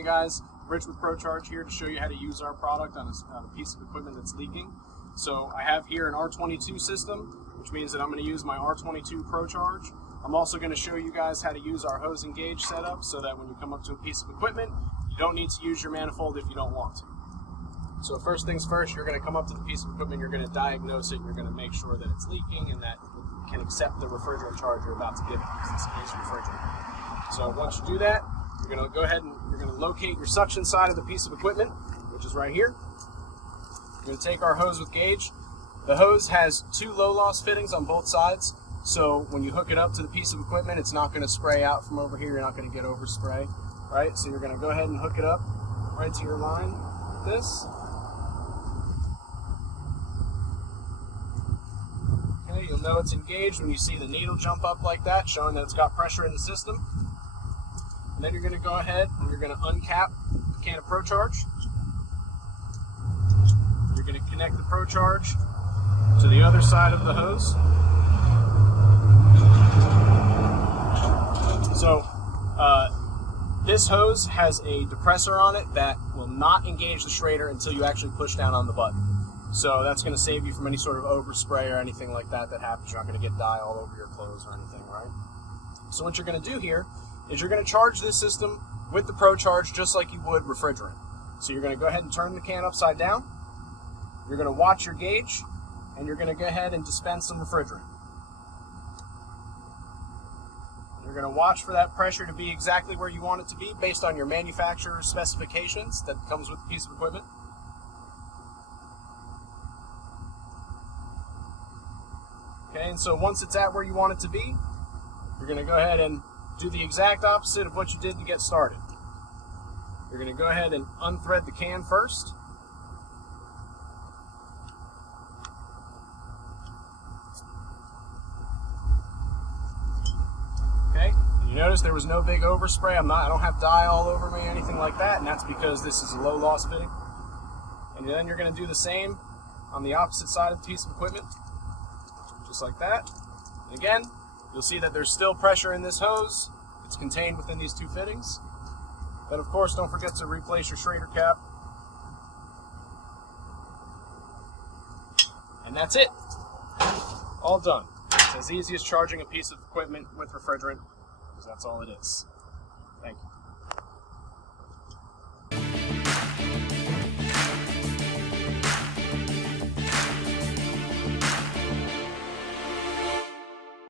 Hey guys, Rich with ProCharge here to show you how to use our product on a piece of equipment that's leaking. So I have here an R22 system, which means that I'm going to use my R22 ProCharge. I'm also going to show you guys how to use our hose and gauge setup so that when you come up to a piece of equipment, you don't need to use your manifold if you don't want to. So first things first, you're going to come up to the piece of equipment, you're going to diagnose it, and you're going to make sure that it's leaking and that it can accept the refrigerant charge you're about to give it, because this is refrigerant. So once you do that, you're going to go ahead and you're going to locate your suction side of the piece of equipment, which is right here. You're going to take our hose with gauge. The hose has two low loss fittings on both sides, so when you hook it up to the piece of equipment, it's not going to spray out from over here. You're not going to get overspray, right? So you're going to go ahead and hook it up right to your line with this. Okay, you'll know it's engaged when you see the needle jump up like that, showing that it's got pressure in the system. And then you're going to go ahead and you're going to uncap the can of ProCharge. You're going to connect the ProCharge to the other side of the hose. So this hose has a depressor on it that will not engage the Schrader until you actually push down on the button. So that's going to save you from any sort of overspray or anything like that happens. You're not going to get dye all over your clothes or anything, right? So what you're going to do here is you're going to charge this system with the ProCharge just like you would refrigerant. So you're going to go ahead and turn the can upside down. You're going to watch your gauge, and you're going to go ahead and dispense some refrigerant. You're going to watch for that pressure to be exactly where you want it to be based on your manufacturer's specifications that comes with the piece of equipment. Okay, and so once it's at where you want it to be, you're going to go ahead and do the exact opposite of what you did to get started. You're going to go ahead and unthread the can first. Okay, you notice there was no big overspray. I don't have dye all over me or anything like that, and that's because this is a low loss fitting. And then you're going to do the same on the opposite side of the piece of equipment, just like that. And again, you'll see that there's still pressure in this hose. It's contained within these two fittings. Then of course, don't forget to replace your Schrader cap. And that's it. All done. It's as easy as charging a piece of equipment with refrigerant, because that's all it is. Thank you.